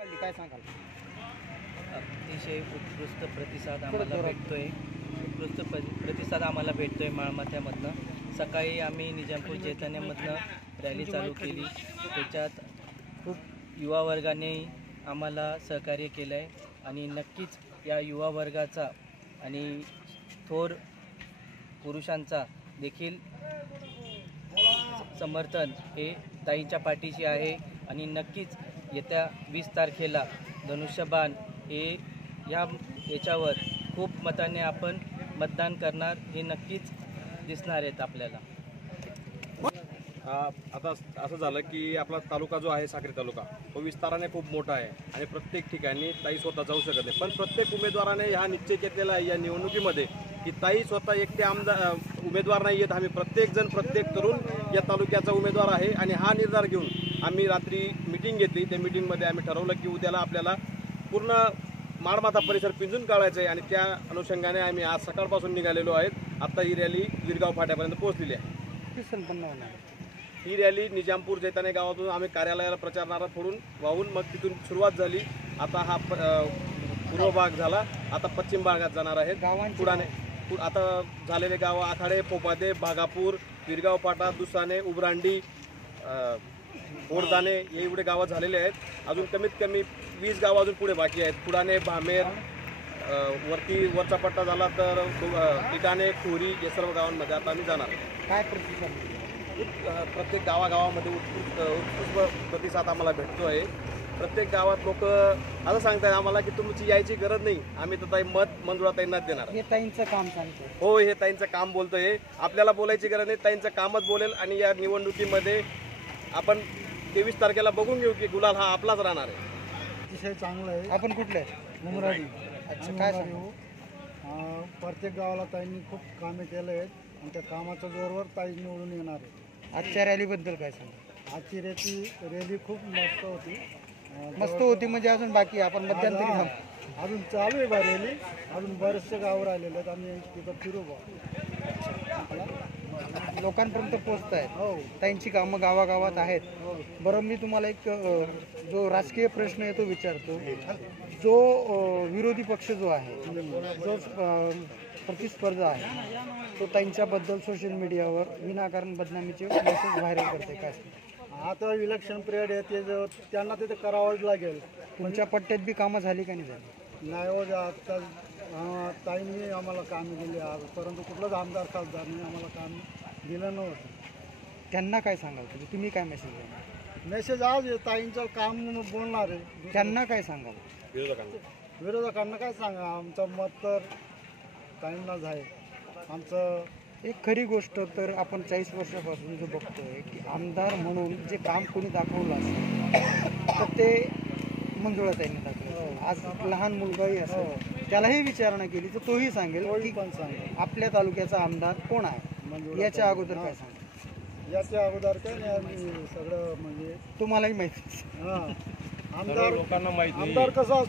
काय सांगाल? अतिशय उत्कृष्ट प्रतिसाद आम्हाला भेटतोय. प्रतिसाद आम्हाला भेटतोय माळमाथ्यामधनं. सकाळी आम्ही निजामपूर चैतन्यमधनं रॅली चालू केली. त्याच्यात खूप युवा वर्गाने आम्हाला सहकार्य केलं आहे आणि नक्कीच या युवा वर्गाचा आणि थोर पुरुषांचा देखील समर्थन हे ताईंच्या पाठीशी आहे आणि नक्कीच येत्या 20 तारखेला धनुष्यबाण हे याच्यावर खूप मताने आपण मतदान करणार हे नक्कीच दिसणार आहेत आपल्याला. आता असं झालं की आपला तालुका जो आहे साक्री तालुका तो विस्ताराने खूप मोठा आहे आणि प्रत्येक ठिकाणी ताई स्वतः जाऊ शकत नाही, पण प्रत्येक उमेदवाराने हा निश्चय घेतलेला आहे या निवडणुकीमध्ये की ताई स्वतः एकटे उमेदवार नाही आहेत. आम्ही प्रत्येकजण प्रत्येक तरुण या तालुक्याचा उमेदवार आहे आणि हा निर्धार घेऊन आम्ही रात्री मिटिंग घेतली. त्या मिटिंगमध्ये आम्ही ठरवलं की उद्याला आपल्याला पूर्ण माळमाथा परिसर पिंजून काढायचं आहे आणि त्या अनुषंगाने आम्ही आज सकाळपासून निघालेलो आहेत. आता ही रॅली गिरगाव फाट्यापर्यंत पोहोचलेली आहे. संपन्न होणार ही रॅली निजामपूर चैतन्य गावातून आम्ही कार्यालयाला प्रचार नारा फोडून वाहून मग तिथून सुरुवात झाली. आता हा पूर्व भाग झाला, आता पश्चिम भागात जाणार आहेत. पुढाने आता झालेले गावं आखाडे, पोपादे, भागापूर, गिरगाव फाटा, दुसाने, उबरांडी, बोरदाणे हे एवढे गावं झालेले आहेत. अजून कमीत कमी 20 गावं अजून पुढे बाकी आहेत. पुढाने, भामेर, वरचा पट्टा झाला तर टिटाणे, खोरी या सर्व गावांमध्ये आता आम्ही जाणार. काय प्रतिसाद? प्रत्येक गावागावामध्ये उत्कृष्ट प्रतिसाद आम्हाला भेटतो आहे. प्रत्येक गावात लोक असं सांगतात आम्हाला की तुमची यायची गरज नाही, आम्ही तर ताई मंजुळाताईंनाच देणार. हे ताईंचं काम सांगतो. हो, हे ताईंचं काम बोलतोय. आपल्याला बोलायची गरज नाही, ताईंचं कामच बोलेल. आणि या निवडणुकीमध्ये आपण 23 तारखेला बघून घेऊ की गुलाल हा आपलाच राहणार आहे. अतिशय चांगलं आहे. आपण कुठले? मुमराडी. अच्छा, काय सांगू? प्रत्येक गावाला ताईंनी खूप कामे केले आहेत आणि त्या कामाच्या जोरावर ताई निवडून येणार आहे. आजच्या रॅलीबद्दल काय सांगू? आजची रॅली खूप मस्त होती. मस्त होती म्हणजे अजून बाकी आपण मध्यंतरी अजून चालू आहे बा रॅली. अजून बरेचसे गाव राहिलेले आहेत. आम्ही तिथं फिरू बा, लोकांपर्यंत पोहोचत आहेत. हो, ताईंची कामं गावागावात आहेत. बरं, मी तुम्हाला एक जो राजकीय प्रश्न आहे तो विचारतो. जो विरोधी पक्ष जो आहे, जो प्रतिस्पर्धा आहे, तो ताईंच्याबद्दल सोशल मीडियावर विनाकारण बदनामीचे मेसेज व्हायरल करते. काय आता इलेक्शन पिरियड आहे, ते त्यांना तिथे करावंच लागेल. तुमच्या पट्ट्यात बी कामं झाली का नाही झाली? नाही हो, आता ताईंनी आम्हाला काम दिले आज, परंतु कुठलंच आमदार खासदार नाही आम्हाला काम दिलं नव्हतं. त्यांना काय सांगाल तुम्ही काय मेसेज द्याल? मेसेज आज ताईंचं काम बोलणार आहे. त्यांना काय सांगाल? विरोधकांना काय सांगा, आमचं मत तर ताईंनाच आहे. आमचं एक खरी गोष्ट तर आपण 40 वर्षापासून जो बघतोय की आमदार म्हणून जे काम कोणी दाखवलं असेल तर ते मंजुळाताईंनी दाखवलं. आज लहान मुलगाही असेल त्यालाही विचारणा केली तर तोही सांगेल की पण सांगेल आपल्या तालुक्याचा आमदार कोण आहे. याच्या अगोदर काय सांगेल? याच्या अगोदर काय नाही, आम्ही सगळं म्हणजे तुम्हालाही माहिती. आमदार कसं असतो